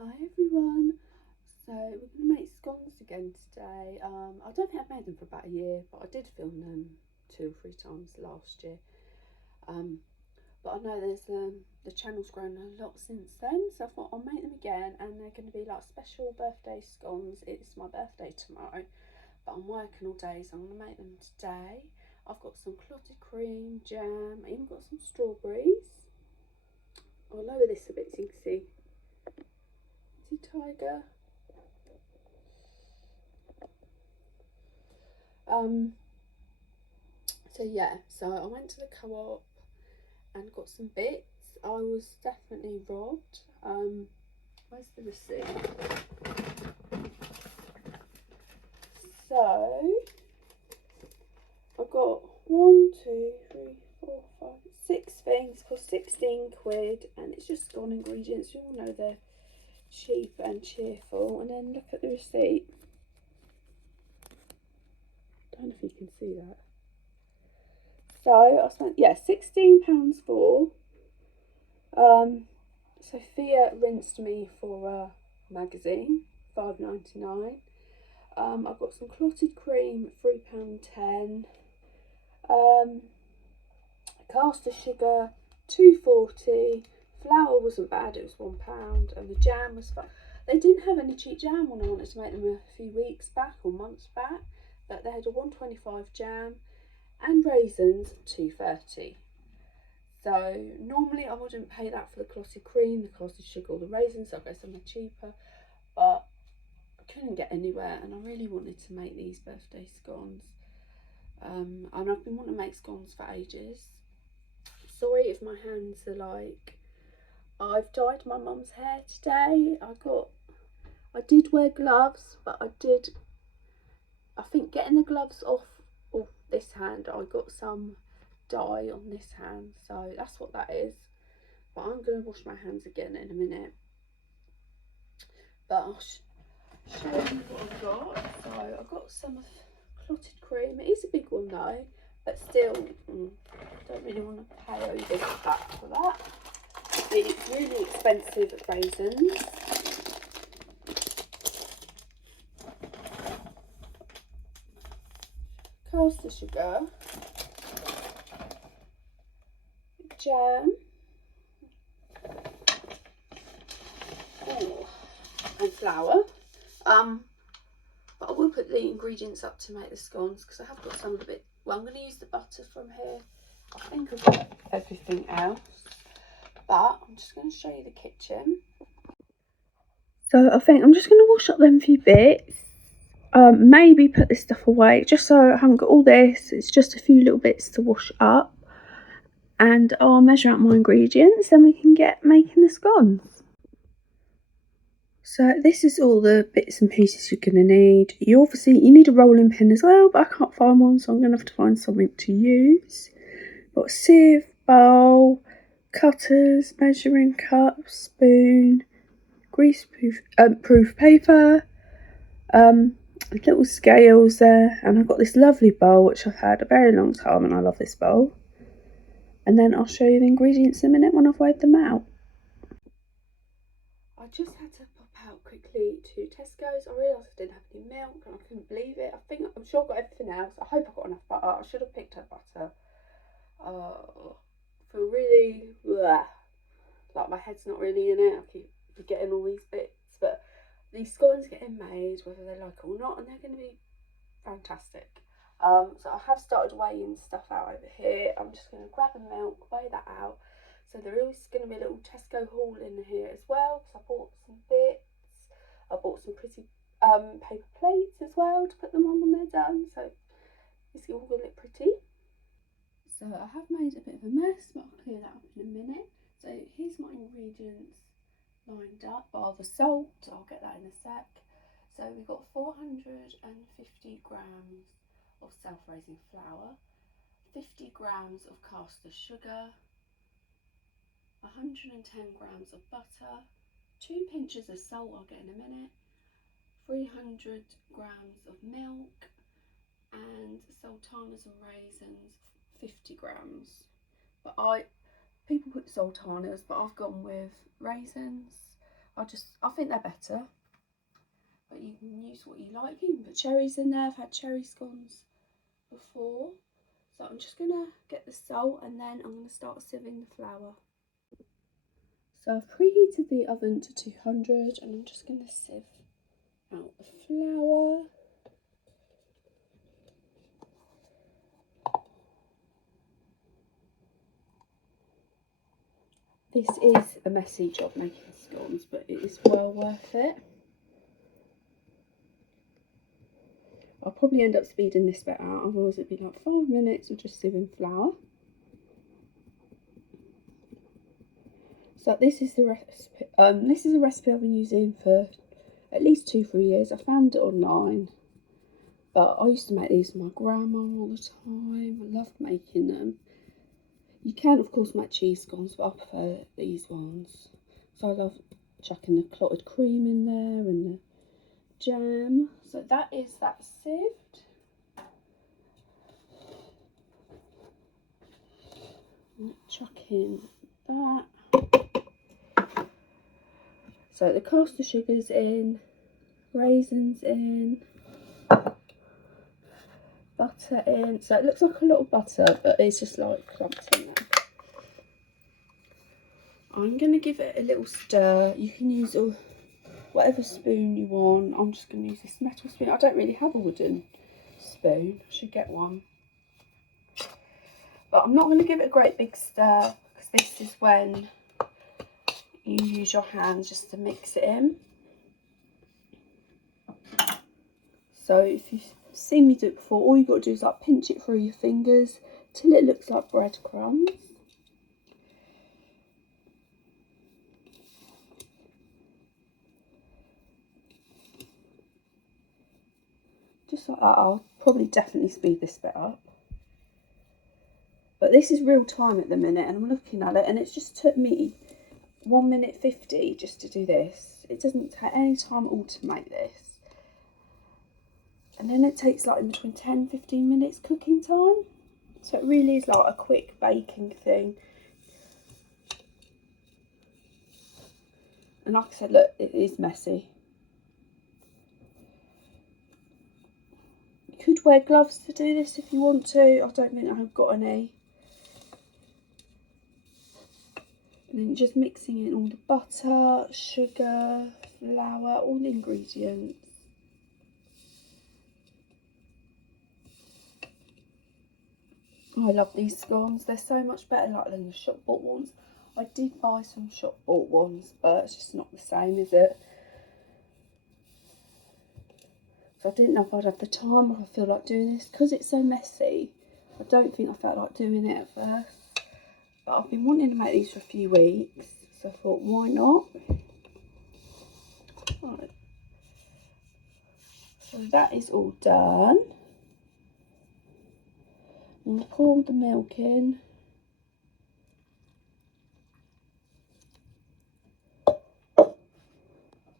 Hi everyone. So we're going to make scones again today. I don't think I've made them for about a year, but I did film them 2 or 3 times last year. Um, but I know the channel's grown a lot since then, so I thought I'll make them again, and they're going to be like special birthday scones. It's my birthday tomorrow, but I'm working all day, so I'm going to make them today. I've got some clotted cream, jam. I even got some strawberries. I'll lower this a bit so you can see. See tiger. So yeah, so I went to the co-op and got some bits. I was definitely robbed. Where's the receipt? So I got 6 things, cost 16 quid, and it's just scone ingredients. You all know they're cheap and cheerful. And then look at the receipt. I don't know if you can see that. So I spent £16 for. Sophia rinsed me for a magazine, £5.99. I've got some clotted cream, £3.10. Caster sugar, £2.40. Flour wasn't bad, it was £1, and the jam was fun. They didn't have any cheap jam when I wanted to make them a few weeks back or months back, but they had a £1.25 jam and raisins, £2.30. So normally I wouldn't pay that for the clotted cream, the clotted sugar, or the raisins. I'd go somewhere cheaper, but I couldn't get anywhere, and I really wanted to make these birthday scones. And I've been wanting to make scones for ages. Sorry if my hands are like. I've dyed my mum's hair today. I did wear gloves, but I think getting the gloves off this hand, I got some dye on this hand, so that's what that is. But I'm going to wash my hands again in a minute. But I'll show you what I've got. So I've got some clotted cream. It is a big one though, but still, don't really want to pay over that for that. It's really expensive raisins. Caster sugar, jam, and flour. But I will put the ingredients up to make the scones because I have got some of the bit. Well, I'm going to use the butter from here. I think I've got everything else, but I'm just going to show you the kitchen. So I think I'm just going to wash up them few bits. Maybe put this stuff away just so I haven't got all this. It's just a few little bits to wash up, and I'll measure out my ingredients and we can get making the scones. So this is all the bits and pieces you're going to need. You need a rolling pin as well, but I can't find one, so I'm going to have to find something to use. Got a sieve, bowl, cutters, measuring cup, spoon, grease-proof paper, little scales there, and I've got this lovely bowl which I've had a very long time, and I love this bowl. And then I'll show you the ingredients in a minute when I've weighed them out. I just had to pop out quickly to Tesco's. I realised I didn't have any milk and I couldn't believe it. I'm sure I've got everything else. I hope I've got enough butter. I should have picked up butter. Feel really like my head's not really in it. I keep forgetting all these bits, but these scones are getting made, whether they like it or not, and they're going to be fantastic. So I have started weighing stuff out over here. I'm just going to grab the milk, weigh that out. So there is going to be a little Tesco haul in here as well, because I bought some bits. I bought some pretty paper plates as well to put them on when they're done, so it's all going to look pretty. So I have made a bit of a mess, but I'll clear that up in a minute. So here's my ingredients lined up, bar the salt, I'll get that in a sec. So we've got 450 grams of self-raising flour, 50 grams of caster sugar, 110 grams of butter, 2 pinches of salt, I'll get in a minute, 300 grams of milk, and sultanas and raisins, 50 grams. But people put sultanas, but I've gone with raisins. I think they're better. But you can use what you like. You can put cherries in there. I've had cherry scones before. So I'm just going to get the salt and then I'm going to start sieving the flour. So I've preheated the oven to 200 and I'm just going to sieve out the flour. This is a messy job making scones, but it is well worth it. I'll probably end up speeding this bit out, otherwise it'd be like 5 minutes of just sieving flour. So this is the recipe. This is a recipe I've been using for at least 2-3 years. I found it online, but I used to make these with my grandma all the time. I loved making them. You can of course make cheese scones, but I prefer these ones. So I love chucking the clotted cream in there and the jam. So that is that sieved. Chuck in that. So the caster sugar's in, raisins in, butter in. So it looks like a lot of butter, but it's just like clumped in there. I'm going to give it a little stir. You can use whatever spoon you want. I'm just going to use this metal spoon. I don't really have a wooden spoon. I should get one. But I'm not going to give it a great big stir, because this is when you use your hands just to mix it in. So if you've seen me do it before, all you've got to do is like pinch it through your fingers till it looks like breadcrumbs. Just like that. I'll probably definitely speed this bit up. But this is real time at the minute, and I'm looking at it, and it just took me 1 minute 50 just to do this. It doesn't take any time at all to make this. And then it takes like in between 10-15 minutes cooking time. So it really is like a quick baking thing. And like I said, look, it is messy. You could wear gloves to do this if you want to. I don't think I've got any. And then you're just mixing in all the butter, sugar, flour, all the ingredients. I love these scones. They're so much better than the shop bought ones. I did buy some shop bought ones, but it's just not the same, is it? So I didn't know if I'd have the time or I feel like doing this. Because it's so messy, I don't think I felt like doing it at first. But I've been wanting to make these for a few weeks, so I thought, why not? Right. So that is all done. I'm going to pour the milk in.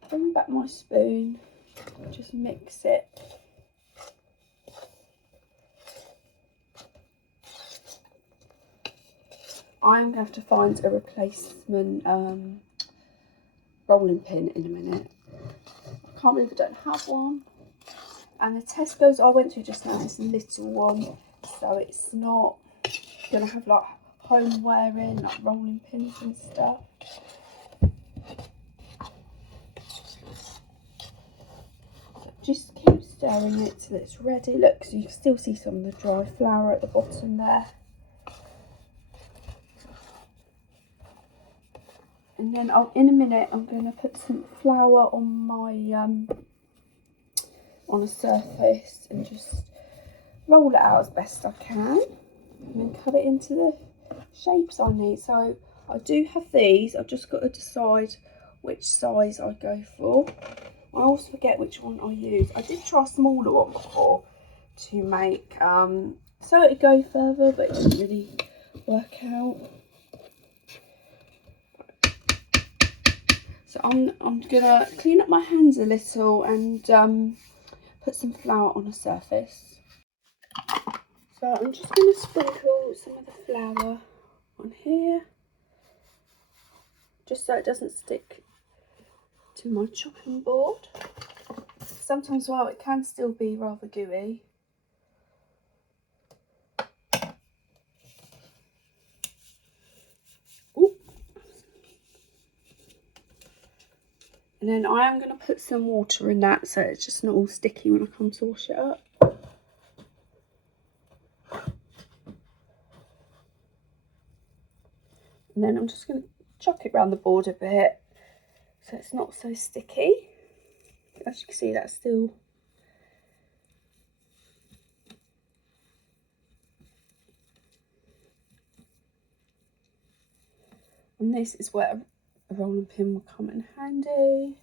Bring back my spoon, just mix it. I'm going to have to find a replacement rolling pin in a minute. I can't believe I don't have one. And the Tesco's I went to just now is a little one, so it's not going to have like home wearing, like rolling pins and stuff. So just keep stirring it till it's ready. Look, so you can still see some of the dry flour at the bottom there. And then in a minute I'm going to put some flour on my on a surface and just roll it out as best I can, and then cut it into the shapes I need. So I do have these. I've just got to decide which size I go for. I always forget which one I use. I did try a smaller one before to make so it'd go further, but it didn't really work out. So I'm gonna clean up my hands a little and put some flour on a surface. So I'm just gonna sprinkle some of the flour on here, just so it doesn't stick to my chopping board. Sometimes, well, it can still be rather gooey. Ooh. And then I am going to put some water in that so it's just not all sticky when I come to wash it up. And then I'm just going to chop it around the board a bit so it's not so sticky. As you can see, that's still... And this is where a rolling pin will come in handy.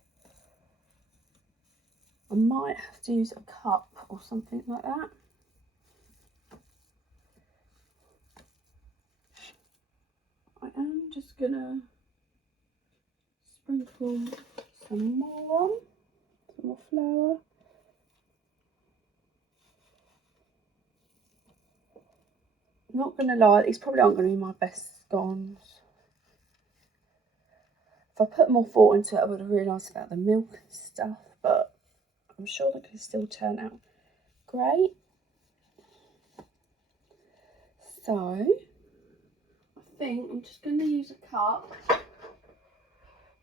I might have to use a cup or something like that. I am just gonna sprinkle some more flour. I'm not gonna lie, these probably aren't gonna be my best scones. If I put more thought into it, I would have realised about the milk and stuff, but I'm sure they can still turn out great. So, I think I'm just going to use a cup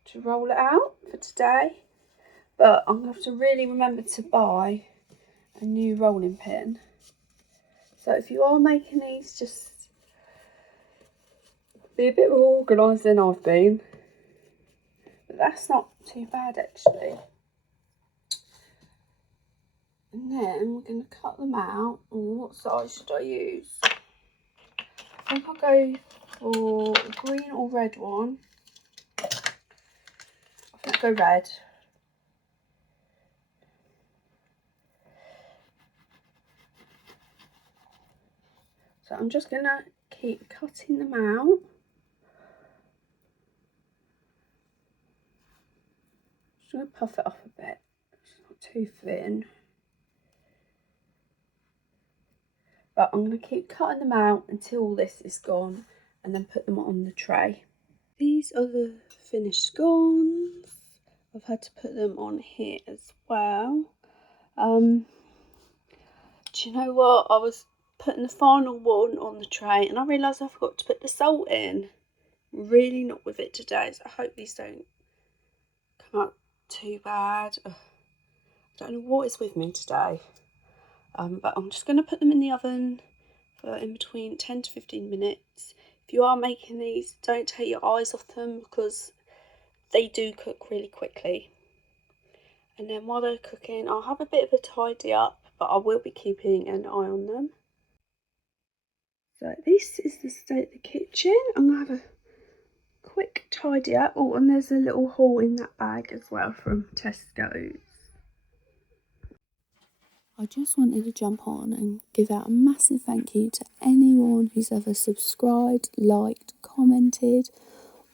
to roll it out for today, but I'm going to have to really remember to buy a new rolling pin. So if you are making these, just be a bit more organised than I've been. But that's not too bad actually. And then we're going to cut them out. What size should I use? I think I'll go for a green or red one. I think I'll go red. So I'm just going to keep cutting them out. Just going to puff it off a bit. It's not too thin. But I'm going to keep cutting them out until all this is gone and then put them on the tray. These are the finished scones. I've had to put them on here as well. Do you know what? I was putting the final one on the tray and I realised I forgot to put the salt in. Really not with it today, so I hope these don't come out too bad. I don't know what is with me today. But I'm just going to put them in the oven for in between 10 to 15 minutes. If you are making these, don't take your eyes off them because they do cook really quickly. And then while they're cooking, I'll have a bit of a tidy up, but I will be keeping an eye on them. So this is the state of the kitchen. I'm going to have a quick tidy up. Oh, and there's a little haul in that bag as well from Tesco's. I just wanted to jump on and give out a massive thank you to anyone who's ever subscribed, liked, commented,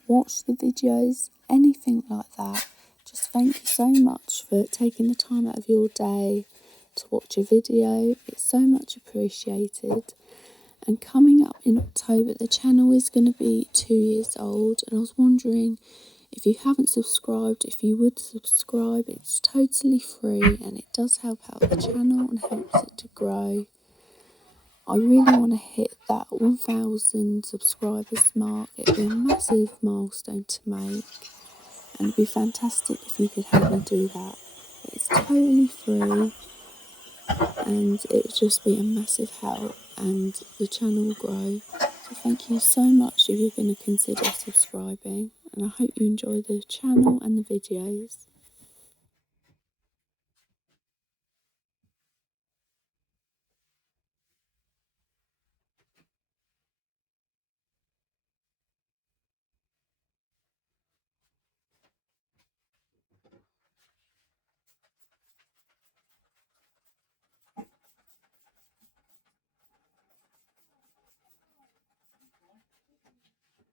watched the videos, anything like that. Just thank you so much for taking the time out of your day to watch a video. It's so much appreciated. And coming up in October, the channel is going to be 2 years old, and I was wondering if you haven't subscribed, if you would subscribe. It's totally free and it does help out the channel and helps it to grow. I really want to hit that 1,000 subscribers mark. It'd be a massive milestone to make and it'd be fantastic if you could help me do that. It's totally free and it would just be a massive help and the channel will grow. So thank you so much if you're going to consider subscribing, and I hope you enjoy the channel and the videos.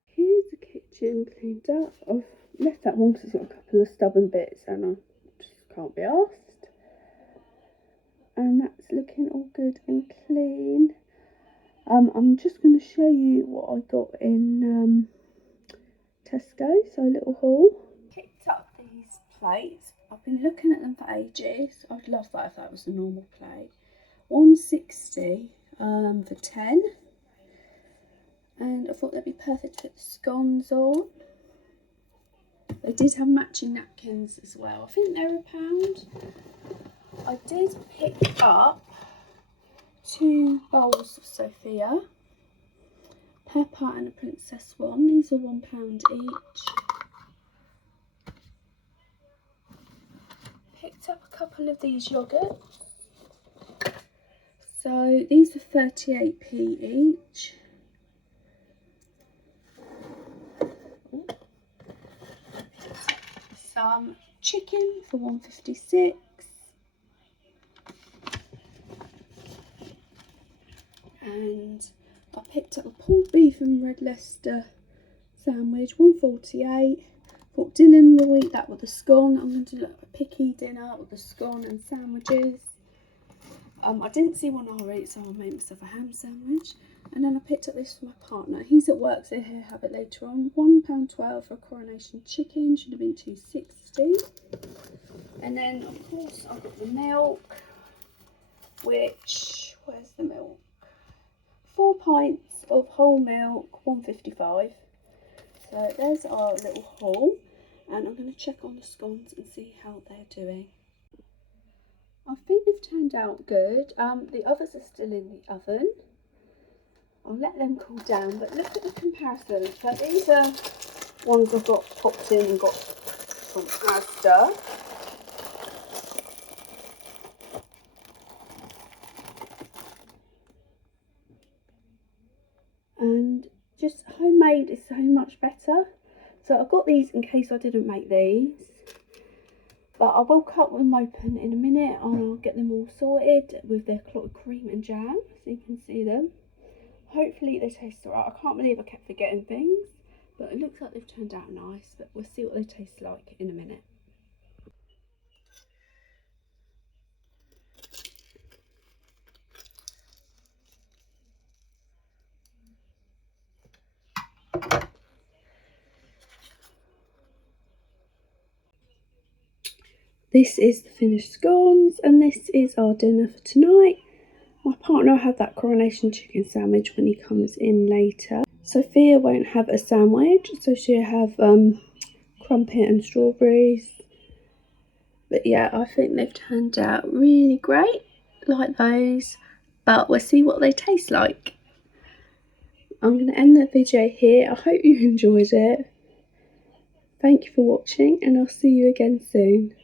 Here's the kitchen cleaned up. I've left that one because it's got a couple of stubborn bits and I just can't be arsed. And that's looking all good and clean. I'm just going to show you what I got in Tesco, so a little haul. Picked up these plates. I've been looking at them for ages. I'd love that if that was a normal plate. 160 for 10. And I thought they'd be perfect to put the scones on. They did have matching napkins as well. I think they're £1. I did pick up 2 bowls of Sophia, Pepper and a princess one. These are £1 each. Picked up a couple of these yogurts. So these are 38p each. Some chicken for 1.56. And I picked up a pulled beef and red Leicester sandwich, 1.48. Thought Dylan will eat that with a scone. I'm going to do like a picky dinner with a scone and sandwiches. I didn't see one already, so I made myself a ham sandwich. And then I picked up this for my partner. He's at work, so he'll have it later on. £1.12 for a coronation chicken. Should have been £2.60. And then, of course, I got the milk, which, where's the milk? 4 pints of whole milk, 1.55. So there's our little haul. And I'm going to check on the scones and see how they're doing. I think they've turned out good. The others are still in the oven. I'll let them cool down, but look at the comparison. So these are ones I've got popped in and got from Asda. And just homemade is so much better. So I got these in case I didn't make these. But I will cut them open in a minute and I'll get them all sorted with their clotted cream and jam so you can see them. Hopefully they taste alright. I can't believe I kept forgetting things, but it looks like they've turned out nice, but we'll see what they taste like in a minute. This is the finished scones and this is our dinner for tonight. My partner will have that coronation chicken sandwich when he comes in later. Sophia won't have a sandwich, so she'll have crumpet and strawberries. But yeah, I think they've turned out really great, like those. But we'll see what they taste like. I'm going to end the video here. I hope you enjoyed it. Thank you for watching and I'll see you again soon.